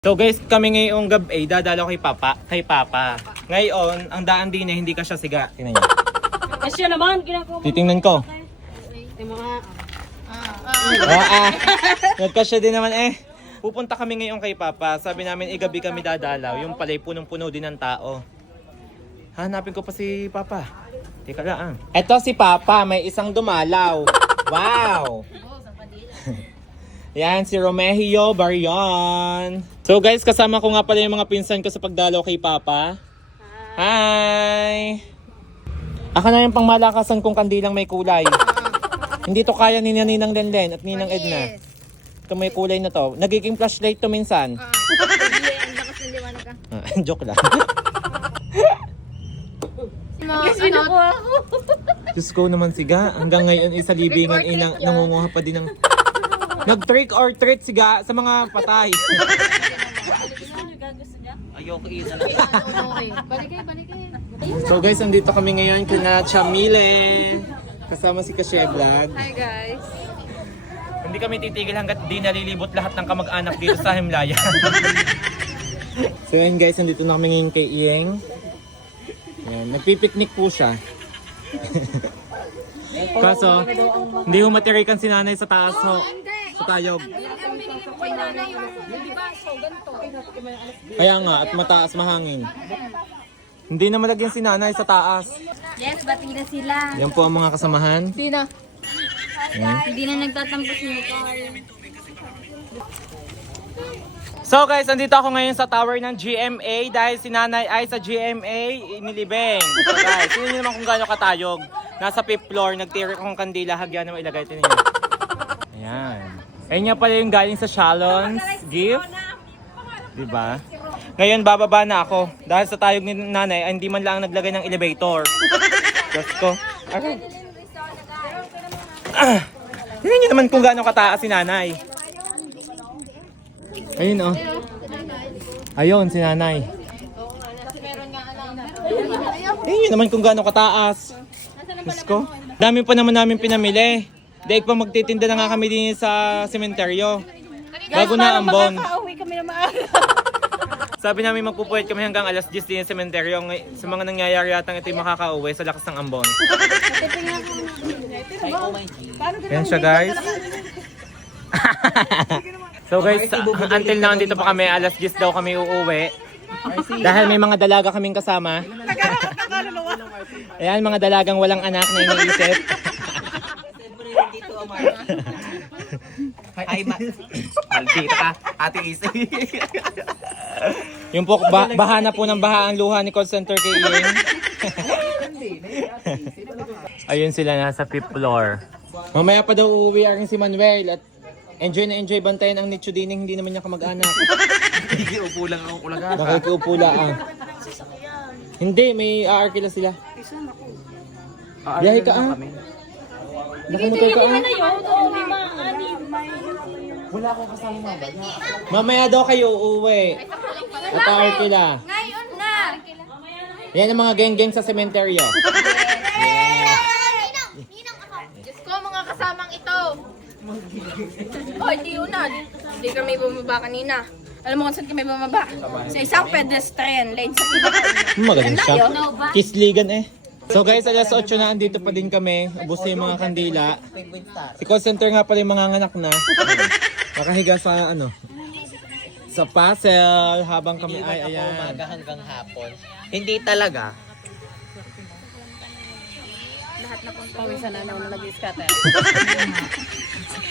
So guys, kami ngayong gabi, dadalaw kay Papa, kay Papa. Ngayon, ang daan din eh, hindi ka siya siga. Tingnan niyo. Asya naman, ginagawa. Titingnan ko. Yung mga... Ah, ah. Nagkasya din naman eh. Pupunta kami ngayon kay Papa. Sabi namin, eh, gabi kami dadalaw. Yung pala'y punong-puno din ng tao. Hanapin ko pa si Papa. Teka lang. Ito si Papa, may isang dumalaw. Wow! Yan, si Romeo Barion. So guys, kasama ko nga pala yung mga pinsan ko sa pagdalaw kay Papa. Hi! Ako na yung pangmalakasan kong kandilang may kulay. Hindi to kaya ni Ninang Lenlen at Ninang Edna. Ito may kulay na to. Nagiging flashlight to minsan. Liwanag ka. Ah, joke lang. Mga ano, ako. Diyos ko naman siga. Hanggang ngayon isa libingan inang nangunguha pa din ng... Nag-trick or treat siga sa mga patay. Ayoko ina lang. Balikay, balikay. So guys, andito kami ngayon kina Chamile. Kasama si Kashe Vlog. Hi guys. Hindi kami titigil hanggat di nalilibot lahat ng kamag-anak dito sa Himlaya. so yun guys, andito na kami ngayon kay Iyeng. Yan, nagpipiknik po siya. Kaso, hindi ho matirikan si nanay sa taas ho. Sa tayog. Ang binigay ko kay nanay yung, ganito. Kaya nga, at mataas mahangin. Hindi na malagyan si nanay sa taas. Yes, bati na sila. Yan po ang mga kasamahan. Hindi na. Hindi na nagtatampo si Nicole. So guys, andito ako ngayon sa tower ng GMA dahil si nanay ay sa GMA inilibing. So guys, niyo naman kung gaano katayog. Nasa fifth floor, nagtirik akong kandila, hagyan na mailagay. Tingnan niyo. Ayan. Ayun nga pala yung galing sa Shalon's gift. Diba? Ngayon, bababa na ako. Dahil sa tayog ni nanay, ay hindi man lang naglagay ng elevator. Diyos ko. Aray. Ah, tingnan niyo naman kung gaano kataas si nanay. Ayun oh. Ayun, si nanay. Ayun yun naman kung gaano kataas. Diyos ko. Dami pa naman namin pinamili. Daig pa magtitinda na nga kami din sa sementeryo. Bago na ambon. Makakauwi kami na maaga. Sabi namin magpupuwet kami hanggang alas 10 din sa sementeryo. Ngay- Sa mga nangyayari yatang ito yung makakauwi sa lakas ng ambon. Yan siya guys. so guys, until now dito pa kami, alas 10 daw kami uuwi. Dahil may mga dalaga kaming kasama. Ayan, mga dalagang walang anak na iniisip. Ay, ma- maldita ka, ate Isi. Yung po, ba- baha na po ng baha ang luha ni call center kay Ian. Ayun sila nasa fifth floor. Mamaya pa daw uuwi ang si Manuel at enjoy na enjoy bantayan ang Nicho Dining, hindi naman niya kamag-anak. Hindi, upo lang ako kulaga. Baka ikiupo lang. Hindi, may aarkila sila. Biyahe ka ah. Nakamotor ka ah. Oo, lima, anim, may... Mamaya daw kayo uuwi. At aarkila. Ngayon na! Yan ang mga geng-geng sa sementeryo. Diyos ko, mga kasamang ito. Oh, hindi yun na. Hindi kami bumaba kanina. Alam mo kung saan kami bumaba? Sa isang pedestrian lane sa. Magaling siya. Kisligan eh. So guys, alas 8 na andito pa din kami. Ubus na yung mga kandila. Si call center nga pala yung mga anak na. Nakahiga sa ano. Sa puzzle habang kami ay ayan. Umaga hanggang hapon. Hindi talaga. Pawisan na naman nag-scatter.